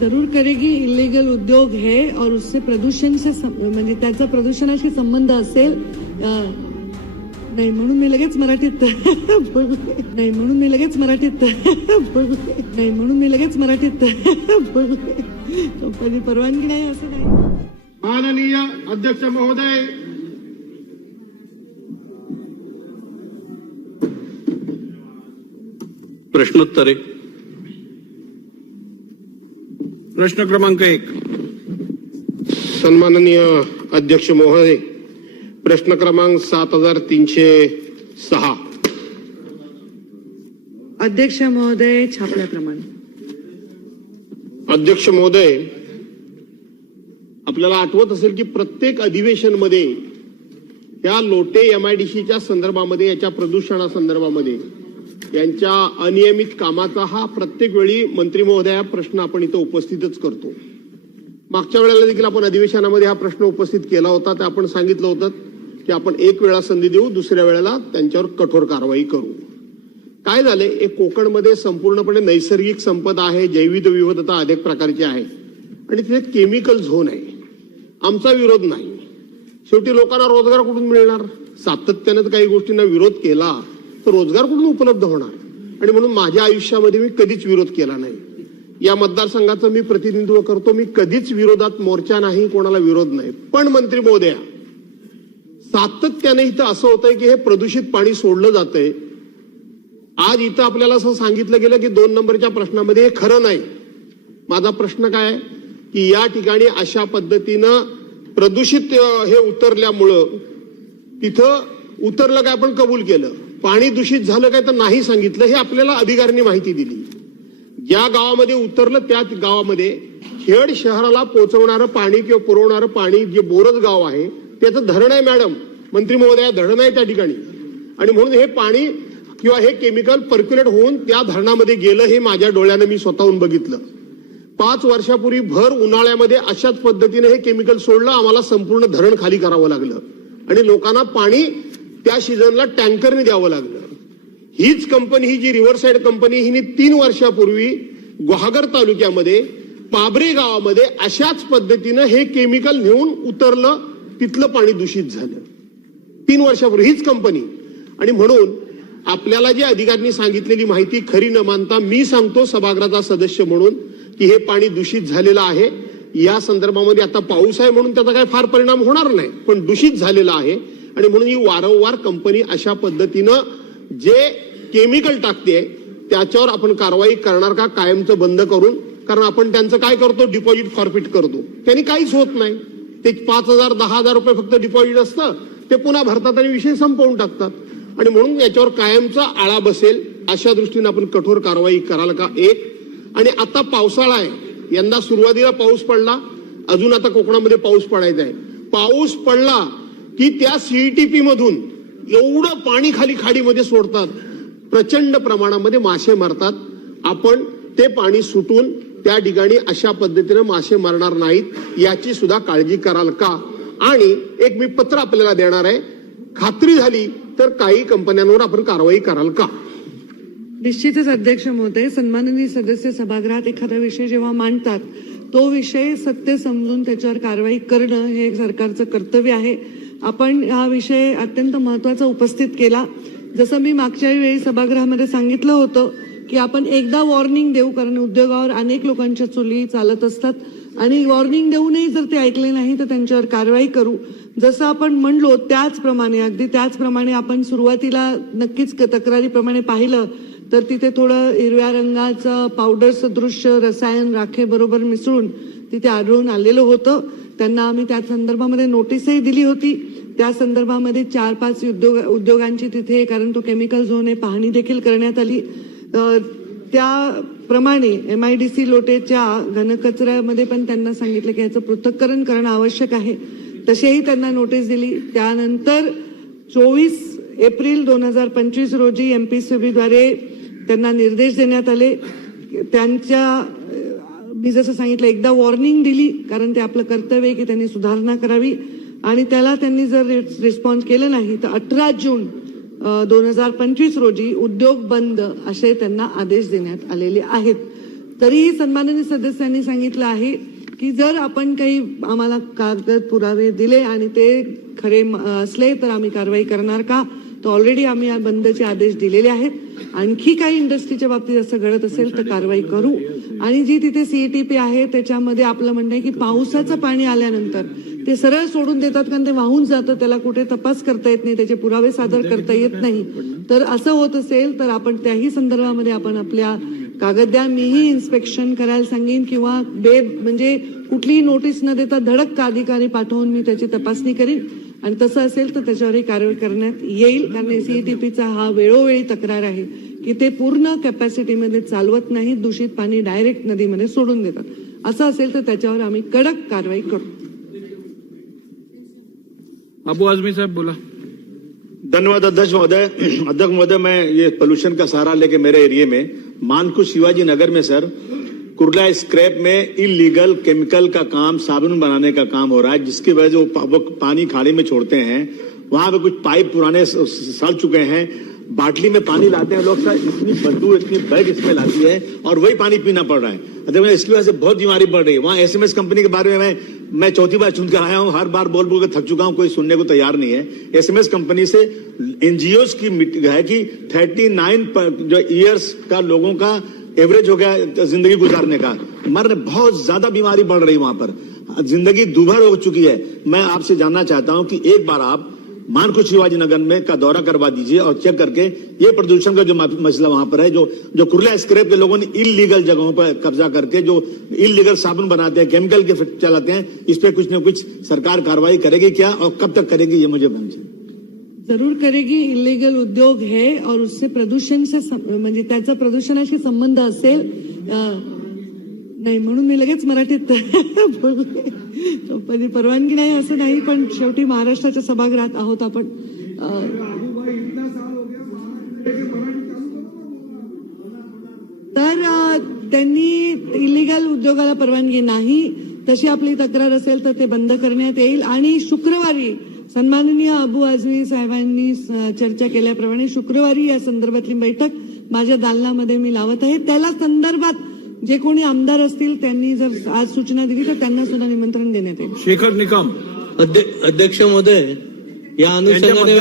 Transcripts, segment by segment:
जरूर करेगी इलीगल उद्योग है और उससे प्रदूषण से सं- म्हणजे त्याचा प्रदूषणाशी संबंध असेल नाही म्हणून मी लगेच मराठीत नाही म्हणून मी लगेच मराठीत नाही म्हणून मी लगेच मराठीत कंपनी परवानगी नाही असं नाही. माननीय अध्यक्ष महोदय. प्रश्नोत्तरे. प्रश्न क्रमांक एक. सन्माननीय अध्यक्ष महोदय प्रश्न क्रमांक सात हजार तीनशे सहा. अध्यक्ष महोदय छापल्याप्रमाणे अध्यक्ष महोदय आपल्याला आठवत असेल की प्रत्येक अधिवेशनमध्ये या लोटे एमआयडीसीच्या संदर्भामध्ये याच्या प्रदूषणासंदर्भामध्ये यांच्या अनियमित कामाचा हा प्रत्येक वेळी मंत्री महोदया प्रश्न आपण इथं उपस्थितच करतो. मागच्या वेळेला देखील आपण अधिवेशनामध्ये हा प्रश्न उपस्थित केला होता ते आपण सांगितलं होतं की आपण एक वेळा संधी देऊ दुसऱ्या वेळेला त्यांच्यावर कठोर कारवाई करू. काय झाले? एक कोकणमध्ये संपूर्णपणे नैसर्गिक संपदा आहे जैविक विविधता अनेक प्रकारची आहे. आणि तिथे केमिकल झोन आहे. आमचा विरोध नाही. शेवटी लोकांना रोजगार कुठून मिळणार? सातत्यानं काही गोष्टींना विरोध केला. तर रोजगार कुठून उपलब्ध होणार? आणि म्हणून माझ्या आयुष्यामध्ये मी कधीच विरोध केला नाही. या मतदारसंघाचं मी प्रतिनिधित्व करतो. मी कधीच विरोधात मोर्चा नाही कोणाला विरोध नाही. पण मंत्री महोदया सातत्याने इथं असं होतंय की हे प्रदूषित पाणी सोडलं जातंय. आज इथं आपल्याला असं सांगितलं गेलं की दोन नंबरच्या प्रश्नामध्ये हे खरं नाही. माझा प्रश्न काय? की या ठिकाणी अशा पद्धतीनं प्रदूषित हे उतरल्यामुळं तिथं उतरलं काय आपण कबूल केलं? पाणी दूषित झालं काय तर नाही सांगितलं हे आपल्याला अधिकाऱ्यांनी माहिती दिली. ज्या गावामध्ये उतरलं त्या गावामध्ये खेड शहराला पोहोचवणारं पाणी किंवा पुरवणारं पाणी जे बोरज गाव आहे त्याचं धरण आहे मॅडम. मंत्री महोदया धरण आहे त्या ठिकाणी. आणि म्हणून हे पाणी किंवा हे केमिकल पर्क्युलेट होऊन त्या धरणामध्ये गेलं हे माझ्या डोळ्यानं मी स्वतःहून बघितलं. पाच वर्षापूर्वी भर उन्हाळ्यामध्ये अशाच पद्धतीने हे केमिकल सोडलं आम्हाला संपूर्ण धरण खाली करावं लागलं. आणि लोकांना पाणी त्या सीझनला टँकरने द्यावं लागलं. हीच कंपनी ही जी रिव्हरसाईड कंपनी हिने तीन वर्षापूर्वी गुहागर तालुक्यामध्ये पाबरे गावामध्ये अशाच पद्धतीनं हे केमिकल नेऊन उतरलं तिथलं पाणी दूषित झालं. तीन वर्षापूर्वी हीच कंपनी आणि म्हणून आपल्याला जे अधिकाऱ्यांनी सांगितलेली माहिती खरी न मानता मी सांगतो सभागृहाचा सदस्य म्हणून की हे पाणी दूषित झालेलं आहे. या संदर्भामध्ये आता पाऊस आहे म्हणून त्याचा काय फार परिणाम होणार नाही पण दूषित झालेला आहे. आणि म्हणून ही वारंवार कंपनी अशा पद्धतीनं जे केमिकल टाकते त्याच्यावर आपण कारवाई करणार का कायमचं बंद करून? कारण आपण त्यांचं काय करतो? डिपॉझिट फॉरफिट करतो. त्यांनी काहीच होत नाही. ते पाच हजार दहा हजार रुपये फक्त डिपॉझिट असतं. ते पुन्हा भरतात आणि विषय संपवून टाकतात. आणि म्हणून याच्यावर कायमचा आळा बसेल अशा दृष्टीने आपण कठोर कारवाई कराल का? एक. आणि आता पावसाळा आहे. यंदा सुरुवातीला पाऊस पडला. अजून आता कोकणामध्ये पाऊस पडायचा आहे. पाऊस पडला की त्या सीईटीपी मधून एवढं पाणी खाली खाडीमध्ये सोडतात प्रचंड प्रमाणामध्ये मासे मारतात. आपण ते पाणी सुटून त्या ठिकाणी अशा पद्धतीने मासे मरणार नाहीत याची सुद्धा काळजी कराल का? आणि एक मी पत्र आपल्याला देणार आहे. खात्री झाली तर काही कंपन्यांवर आपण कारवाई कराल का? निश्चितच अध्यक्ष महोदय सन्माननीय सदस्य सभागृहात एखादा विषय जेव्हा मांडतात तो विषय सत्य समजून त्याच्यावर कारवाई करणं हे सरकारचं कर्तव्य आहे. आपण हा विषय अत्यंत महत्त्वाचा उपस्थित केला. जसं मी मागच्या वेळी सभागृहामध्ये सांगितलं होतं की आपण एकदा वॉर्निंग देऊ कारण उद्योगावर अनेक लोकांच्या चुली चालत असतात. आणि वॉर्निंग देऊनही जर ते ऐकले नाही तर त्यांच्यावर कारवाई करू. जसं आपण म्हणलो त्याचप्रमाणे अगदी त्याचप्रमाणे आपण सुरुवातीला नक्कीच क- तक्रारीप्रमाणे पाहिलं तर तिथे थोडं हिरव्या रंगाचं पावडर सदृश्य रसायन राखेबरोबर मिसळून तिथे आढळून आलेलं होतं. त्यांना आम्ही त्या संदर्भामध्ये नोटीसही दिली होती. त्या संदर्भामध्ये चार पाच उद्योग उद्योगांची तिथे कारण तो केमिकल झोन आहे पाहणी देखील करण्यात आली. त्याप्रमाणे एम आय डी सी लोटेच्या घनकचऱ्यामध्ये पण त्यांना सांगितलं की याचं पृथक्करण करणं आवश्यक आहे. तसेही त्यांना नोटीस दिली. त्यानंतर चोवीस एप्रिल दोन हजार पंचवीस रोजी एम पी द्वारे त्यांना निर्देश देण्यात आले. त्यांच्या मी जसं सांगितलं एकदा वॉर्निंग दिली कारण ते आपलं कर्तव्य आहे की त्यांनी सुधारणा करावी. आणि त्याला त्यांनी जर रिस्पॉन्स केलं नाही तर अठरा जून दोन हजार पंचवीस रोजी उद्योग बंद असे त्यांना आदेश देण्यात आलेले आहेत. तरीही सन्माननीय सदस्यांनी सांगितलं आहे की जर आपण काही आम्हाला कागद पुरावे दिले आणि ते खरे म- असले तर आम्ही कारवाई करणार का? तर ऑलरेडी आम्ही या बंदचे आदेश दिलेले आहेत. आणखी काही इंडस्ट्रीच्या बाबतीत असं घडत असेल तर कारवाई करू. आणि जी तिथे सीईटीपी आहे त्याच्यामध्ये आपलं म्हणणं आहे की पावसाचं पाणी आल्यानंतर ते सरळ सोडून देतात कारण ते वाहून जातं त्याला कुठे तपास करता येत नाही त्याचे पुरावे सादर करता येत नाही. तर असं होत असेल तर आपण त्याही संदर्भामध्ये आपण आपल्या कागद द्या मीही इन्स्पेक्शन करायला सांगेन किंवा बे म्हणजे कुठलीही नोटीस न देता धडक अधिकारी पाठवून मी त्याची तपासणी करीन. आणि तसं असेल तर त्याच्यावरही कारवाई करण्यात येईल कारण एसीईटीपीचा हा वेळोवेळी तक्रार आहे की ते पूर्ण कॅपॅसिटीमध्ये चालवत नाही दूषित पाणी डायरेक्ट नदीमध्ये सोडून देतात. असं असेल तर त्याच्यावर आम्ही कडक कारवाई करू. अबू आजमी साहब, बोला। धन्यवाद अध्यक्ष महोदय। अध्यक्ष महोदय, मैं ये पोल्यूशन का सहारा लेके मेरे एरिए में, मानकू शिवाजी नगर में, सर, कुर्ला स्क्रैप में इलीगल केमिकल का काम, साबुन बनाने का काम हो रहा है, जिसकी वजह से वो पानी खाड़ी में छोड़ते हैं। वहाँ पे कुछ पाइप पुराने सड़ चुके हैं। बाटली में पानी लाते हैं लोग सर इतनी बदबू इतनी बैड स्मेल आती है और वही पानी पीना पड़ रहा है। महोदय, इसकी वजह से बहुत बीमारी बढ़ रही है। वहाँ एसएमएस कंपनी के बारे में मैं मैं चौथी बार सुन कर आया हूँ हर बार बोल बोल कर थक चुका हूँ कोई सुनने को तैयार नहीं है। एसएमएस कंपनी से एनजीओ की है कि 39 जो ईयर्स का लोगों का एवरेज हो गया ज़िंदगी गुजारने का। मरने बहुत ज़्यादा बीमारी बढ़ रही वहाँ पर। ज़िंदगी दुभर हो चुकी है। मैं आपसे जानना चाहता हूँ कि एक बार आप मानकुश शिवाजी नगर में का दौरा करवा दीजिए और चेक करके ये प्रदूषण का जो मसला वहाँ पर है, जो जो कुर्ला स्क्रैप के लोगों ने इलीगल जगहों पर कब्जा करके जो इलीगल साबुन बनाते हैं, केमिकल के चलाते हैं, इस पर कुछ न कुछ सरकार कार्रवाई करेगी क्या और कब तक करेगी ये मुझे समझे ज़रूर करेगी, इलिगल उद्योग है और उससे प्रदूषण से सं- त्याचा प्रदूषणाशी संबंध असेल नाही, म्हणून मी बोलले. कंपनी परवानगी नाही असं नाही पण शेवटी महाराष्ट्राच्या सभागृहात आहोत आपण. तर त्यांनी इलिगल उद्योगाला परवानगी नाही. तशी आपली तक्रार असेल तर ते बंद करण्यात येईल. आणि शुक्रवारी सन्माननीय अबू आझमी साहेबांनी चर्चा केल्याप्रमाणे शुक्रवारी या संदर्भातली बैठक माझ्या दालनामध्ये मी लावत आहे. त्याला संदर्भात जे कोणी आमदार असतील त्यांनी जर आज सूचना दिली तर त्यांना सुद्धा निमंत्रण देण्यात येईल. शेखर निकम. अध्य- अध्यक्ष महोदय या. अनुषंगाने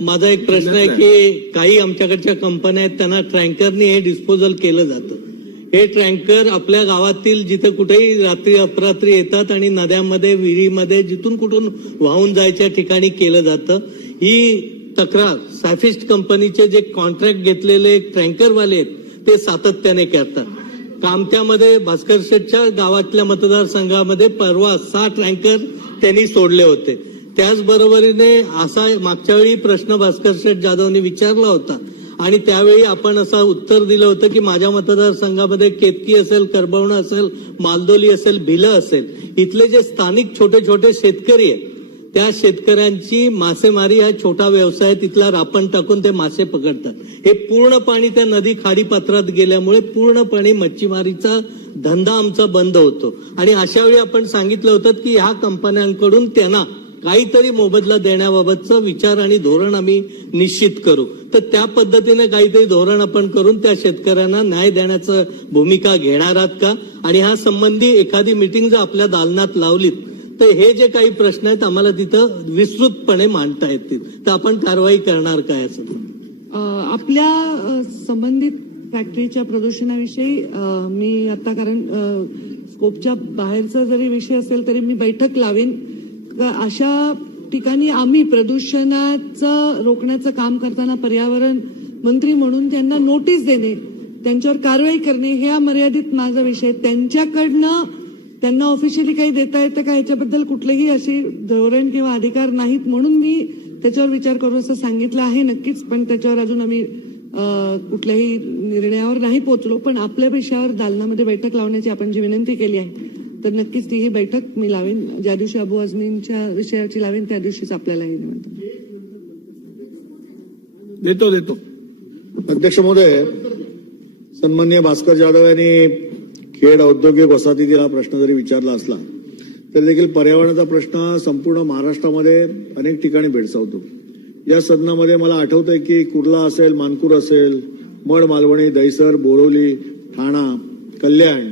माझा एक प्रश्न आहे की काही आमच्याकडच्या कंपन्या आहेत त्यांना ट्रँकरने हे डिस्पोजल केलं जातं. हे ट्रँकर आपल्या गावातील जिथे कुठेही रात्री अपरात्री येतात आणि नद्यामध्ये विहिरीमध्ये जिथून कुठून वाहून जायच्या ठिकाणी केलं जातं. ही तक्रार सॅफिस्ट कंपनीचे जे कॉन्ट्रॅक्ट घेतलेले ट्रँकरवाले आहेत ते सातत्याने करतात. कामत्यामध्ये भास्कर शेठच्या गावातल्या मतदारसंघामध्ये परवा सहा टँकर त्यांनी सोडले होते. त्याचबरोबरीने असा मागच्या वेळी प्रश्न भास्कर शेठ जाधवने विचारला होता. आणि त्यावेळी आपण असं उत्तर दिलं होतं की माझ्या मतदारसंघामध्ये केतकी असेल करबवणं असेल मालदोली असेल भिलं असेल. इथले जे स्थानिक छोटे छोटे शेतकरी आहेत त्या शेतकऱ्यांची मासेमारी हा छोटा व्यवसाय तिथला रापण टाकून ते मासे पकडतात. हे पूर्ण पाणी त्या नदी खाडी पात्रात गेल्यामुळे पूर्णपणे मच्छीमारीचा धंदा आमचा बंद होतो. आणि अशा वेळी आपण सांगितलं होतं की ह्या कंपन्यांकडून त्यांना काहीतरी मोबदला देण्याबाबतचा विचार आणि धोरण आम्ही निश्चित करू. तर त्या पद्धतीने काहीतरी धोरण आपण करून त्या शेतकऱ्यांना न्याय देण्याचं भूमिका घेणार आहात का? आणि ह्या संबंधी एखादी मिटिंग जर आपल्या दालनात लावलीत तर हे जे काही प्रश्न आहेत आम्हाला तिथं विस्तृतपणे मांडता येतील. तर आपण कारवाई करणार काय असं? आपल्या संबंधित फॅक्टरीच्या प्रदूषणाविषयी मी आता कारण स्कोपच्या बाहेरचा जरी विषय असेल तरी मी बैठक लावेन. अशा ठिकाणी आम्ही प्रदूषणाचं रोखण्याचं काम करताना पर्यावरण मंत्री म्हणून त्यांना नोटीस देणे त्यांच्यावर कारवाई करणे हे मर्यादित माझा विषय त्यांच्याकडनं त्यांना ऑफिशियली काही देता येतं का ह्याच्याबद्दल कुठलेही अशी धोरण किंवा अधिकार नाहीत म्हणून मी त्याच्यावर विचार करू असं सांगितलं आहे नक्कीच. पण त्याच्यावर अजून आम्ही कुठल्याही निर्णयावर नाही पोहोचलो. पण आपल्या विषयावर दालनामध्ये बैठक लावण्याची आपण जी विनंती केली आहे तर नक्कीच ती ही बैठक मी लावेन. ज्या दिवशी अबू आझमींच्या विषयाची लावेन त्या दिवशीच आपल्यालाही निमंत्रण देतो देतो. अध्यक्ष महोदय सन्मान्य भास्कर जाधव यांनी खेड औद्योगिक वसाहतीतील हा प्रश्न जरी विचारला असला तरी देखील पर्यावरणाचा प्रश्न संपूर्ण महाराष्ट्रामध्ये अनेक ठिकाणी भेडसावतो. या सदनामध्ये मला आठवतंय की कुर्ला असेल मानकूर असेल मड मालवणी दहिसर बोरोली ठाणा कल्याण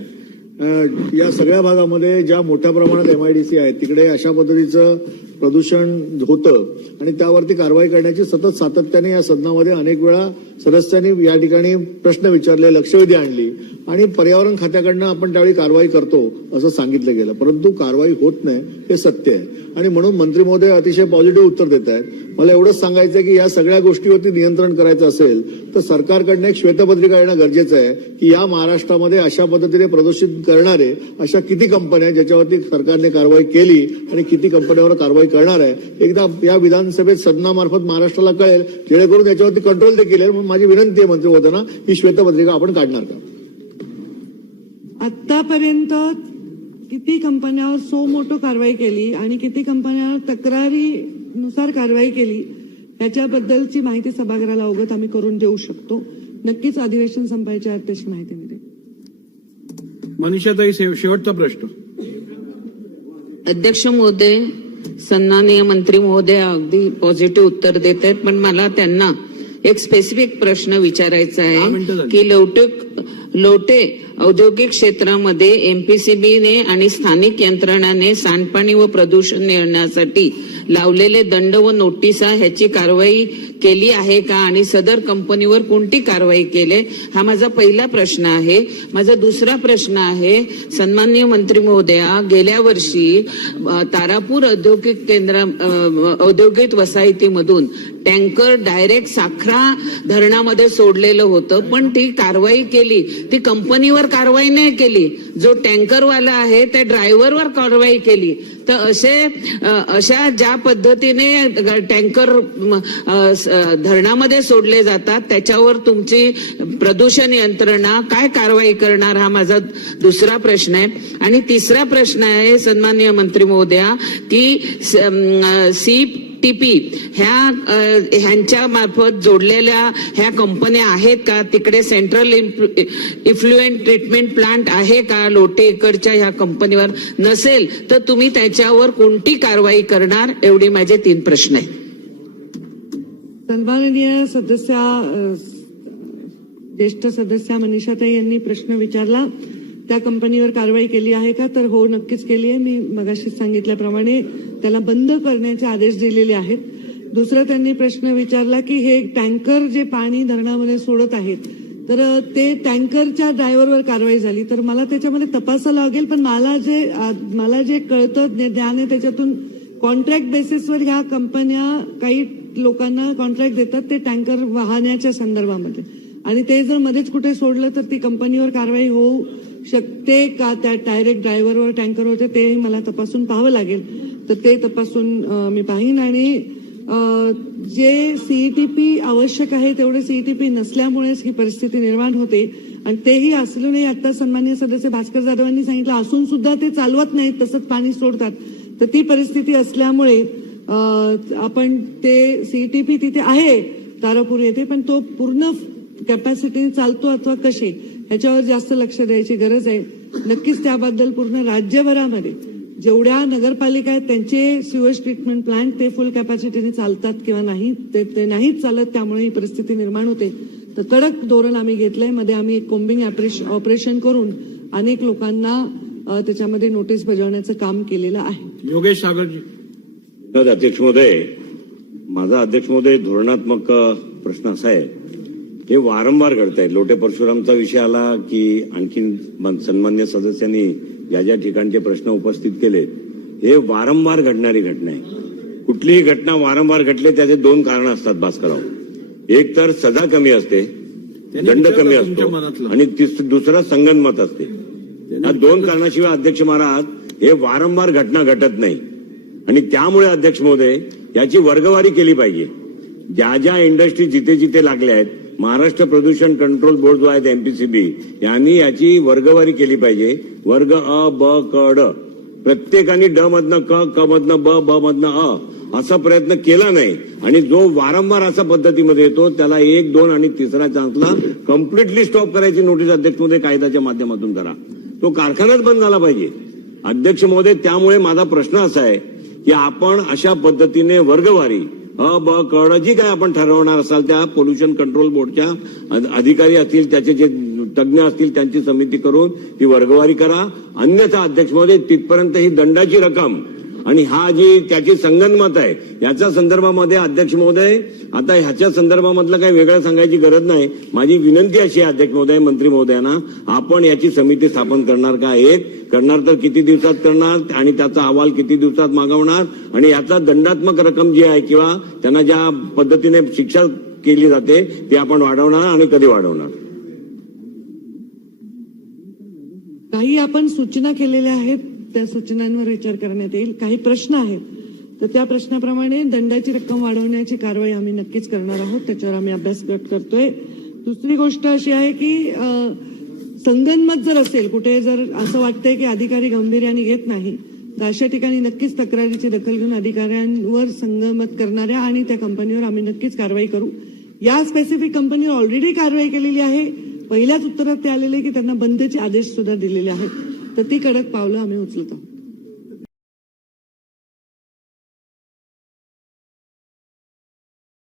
या सगळ्या भागामध्ये ज्या मोठ्या प्रमाणात एम आय डी सी आहेत तिकडे अशा पद्धतीचं प्रदूषण होतं आणि त्यावरती कारवाई करण्याची सतत सातत्याने या सदनामध्ये अनेक वेळा सदस्यांनी या ठिकाणी प्रश्न विचारले लक्षवेधी आणली आणि पर्यावरण खात्याकडनं आपण त्यावेळी कारवाई करतो असं सांगितलं गेलं. परंतु कारवाई होत नाही हे सत्य आहे. आणि म्हणून मंत्री महोदय अतिशय पॉझिटिव्ह उत्तर देत आहेत मला एवढंच सांगायचं आहे की या सगळ्या गोष्टीवरती नियंत्रण करायचं असेल तर सरकारकडनं एक श्वेतपत्रिका येणं गरजेचं आहे की या महाराष्ट्रामध्ये अशा पद्धतीने प्रदूषित करणारे अशा किती कंपन्या ज्याच्यावरती सरकारने कारवाई केली आणि किती कंपन्यांवर कारवाई करणार आहे? एकदा या विधानसभेत सदनामार्फत महाराष्ट्राला कळेल जेणेकरून याच्यावरती कंट्रोल देखील आहे म्हणून माझी विनंती आहे मंत्री होताना ही श्वेतपत्रिका आपण काढणार का? आतापर्यंत किती कंपन्यावर सो मोठं कारवाई केली आणि किती कंपन्यावर तक्रारीनुसार कारवाई केली याच्याबद्दलची माहिती सभागृहाला अवगत आम्ही करून देऊ शकतो. नक्कीच अधिवेशन संपायच्या आत तशी माहिती मिळेल. मनीषाताई शेव- शेवटचा प्रश्न. अध्यक्ष महोदय सन्माननीय मंत्री महोदय अगदी पॉझिटिव्ह उत्तर देत आहेत पण मला त्यांना एक स्पेसिफिक प्रश्न विचारायचा आहे. की लोटे लोटे औद्योगिक क्षेत्रामध्ये एमपीसीबीने आणि स्थानिक यंत्रणाने सांडपाणी व प्रदूषण नियंत्रणासाठी लावलेले दंड व नोटिसा ह्याची कारवाई केली आहे का? आणि सदर कंपनीवर कोणती कारवाई केली? हा माझा पहिला प्रश्न आहे. माझा दुसरा प्रश्न आहे सन्माननीय मंत्री महोदया गेल्या वर्षी तारापूर औद्योगिक केंद्र औद्योगिक वसाहतीमधून टँकर डायरेक्ट साखरा धरणामध्ये सोडलेलं होतं पण ती कारवाई केली. ती कंपनीवर कारवाई नाही केली. जो टँकरवाला आहे त्या ड्रायव्हरवर कारवाई केली. तर असे अशा ज्या पद्धतीने टँकर धरणामध्ये सोडले जातात त्याच्यावर तुमची प्रदूषण यंत्रणा काय कारवाई करणार हा माझा दुसरा प्रश्न आहे. आणि तिसरा प्रश्न आहे सन्माननीय मंत्री महोदया की सी टीपी ह्या ह्यांच्या मार्फत जोडलेल्या ह्या कंपन्या आहेत का? तिकडे सेंट्रल इफ्लुएंट ट्रीटमेंट प्लांट आहे का? लोटे इकडच्या ह्या कंपनीवर नसेल तर तुम्ही त्याच्यावर कोणती कारवाई करणार? एवढे माझे तीन प्रश्न आहेत. सन्माननीय सदस्या ज्येष्ठ सदस्या मनीषाताई यांनी प्रश्न विचारला. त्या कंपनीवर कारवाई केली आहे का? तर हो नक्कीच केली आहे. मी मगाशीच सांगितल्याप्रमाणे त्याला बंद करण्याचे आदेश दिलेले आहेत. दुसरा त्यांनी प्रश्न विचारला की हे टँकर जे पाणी धरणामध्ये सोडत आहेत तर ते टँकरच्या ड्रायव्हरवर कारवाई झाली. तर मला त्याच्यामध्ये तपासायला लागेल पण मला जे आ, मला जे कळतं ज्ञान आहे त्याच्यातून कॉन्ट्रॅक्ट बेसिसवर ह्या कंपन्या काही लोकांना कॉन्ट्रॅक्ट देतात ते टँकर वाहण्याच्या संदर्भामध्ये. आणि ते जर मध्येच कुठे सोडलं तर ती कंपनीवर कारवाई होऊ शकते का? त्या डायरेक्ट ड्रायव्हरवर टँकर होते ते मला तपासून पाहावं लागेल. तर ते तपासून मी पाहीन आणि अं, जे सीईटीपी आवश्यक आहे तेवढे सीईटीपी नसल्यामुळेच ही परिस्थिती निर्माण होते. आणि तेही असलूनही आता सन्मान्य सदस्य भास्कर जाधवांनी सांगितलं असून सुद्धा ते चालवत नाहीत तसंच पाणी सोडतात. तर ती परिस्थिती असल्यामुळे आपण ते सीईटीपी तिथे आहे तारापूर येथे पण तो पूर्ण कॅपॅसिटी चालतो अथवा कशी? ह्याच्यावर जास्त लक्ष द्यायची गरज आहे. नक्कीच त्याबद्दल पूर्ण राज्यभरामध्ये जेवढ्या नगरपालिका आहेत त्यांचे सिवेज ट्रीटमेंट प्लांट ते फुल कॅपॅसिटीने चालतात किंवा नाही ते ते नाहीच चालत त्यामुळे ही परिस्थिती निर्माण होते. तर कडक धोरण आम्ही घेतलंय. मध्ये आम्ही एक कोम्बिंग ऑपरेशन करून अनेक लोकांना त्याच्यामध्ये नोटीस बजावण्याचं काम केलेलं आहे. योगेश सागरजी. अध्यक्ष महोदय माझा अध्यक्ष महोदय धोरणात्मक प्रश्न असा आहे. हे वारंवार घडत आहे लोटे परशुरामचा विषय आला की आणखीन मन- सन्मान्य सदस्यांनी ज्या ज्या ठिकाणचे प्रश्न उपस्थित केले हे वारंवार घडणारी घटना आहे. कुठलीही घटना वारंवार घडले त्याचे दोन कारण असतात भास्करराव. एक तर सजा कमी असते दंड कमी असतो. आणि दुसरं संगनमत असते. या दोन कारणाशिवाय अध्यक्ष महाराज हे वारंवार घटना घटत नाही. आणि त्यामुळे अध्यक्ष महोदय याची वर्गवारी केली पाहिजे. ज्या ज्या इंडस्ट्री जिथे जिथे लागल्या आहेत महाराष्ट्र प्रदूषण कंट्रोल बोर्ड जो आहे एमपीसीबी यांनी याची वर्गवारी केली पाहिजे. वर्ग अ ब क ड. प्रत्येकाने ड मधनं क क मधनं ब ब मधनं अ असा प्रयत्न केला नाही. आणि जो वारंवार असा पद्धतीमध्ये येतो त्याला एक दोन आणि तिसरा चान्सला कम्प्लिटली स्टॉप करायची नोटीस अध्यक्ष महोदय कायद्याच्या माध्यमातून करा. तो कारखानाच बंद झाला पाहिजे. अध्यक्ष महोदय त्यामुळे माझा प्रश्न असा आहे की आपण अशा पद्धतीने वर्गवारी अ ब कड जी काय आपण ठरवणार असाल? त्या पोल्युशन कंट्रोल बोर्डच्या अधिकारी असतील त्याचे जे तज्ज्ञ असतील त्यांची समिती करून ती वर्गवारी करा. अन्यथा अध्यक्ष महोदय तिथपर्यंत ही दंडाची रक्कम आणि हा जी त्याची संगनमत आहे याच्या संदर्भामध्ये अध्यक्ष महोदय आता ह्याच्या संदर्भामधलं काही वेगळं सांगायची गरज नाही. माझी विनंती अशी आहे अध्यक्ष महोदय मंत्री महोदयांना आपण याची समिती स्थापन करणार का एक? करणार तर किती दिवसात करणार? आणि त्याचा अहवाल किती दिवसात मागवणार? आणि याचा दंडात्मक रक्कम जी आहे किंवा त्यांना ज्या पद्धतीने शिक्षा केली जाते ती आपण वाढवणार आणि कधी वाढवणार? काही आपण सूचना केलेल्या आहेत? त्या सूचनांवर विचार करण्यात येईल. काही प्रश्न आहेत. तर त्या प्रश्नाप्रमाणे दंडाची रक्कम वाढवण्याची कारवाई आम्ही नक्कीच करणार आहोत. त्याच्यावर आम्ही अभ्यास गट करतोय. दुसरी गोष्ट अशी आहे की संगनमत जर असेल कुठे जर असं वाटतंय की अधिकारी गांभीर्याने घेत नाही तर अशा ठिकाणी नक्कीच तक्रारीची दखल घेऊन अधिकाऱ्यांवर संगमत करणाऱ्या आणि त्या कंपनीवर आम्ही नक्कीच कारवाई करू. या स्पेसिफिक कंपनीवर ऑलरेडी कारवाई केलेली आहे. पहिल्याच उत्तरात ते आलेले की त्यांना बंदचे आदेश सुद्धा दिलेले आहेत. तर ती कडक पावलं आम्ही उचलत. आहोत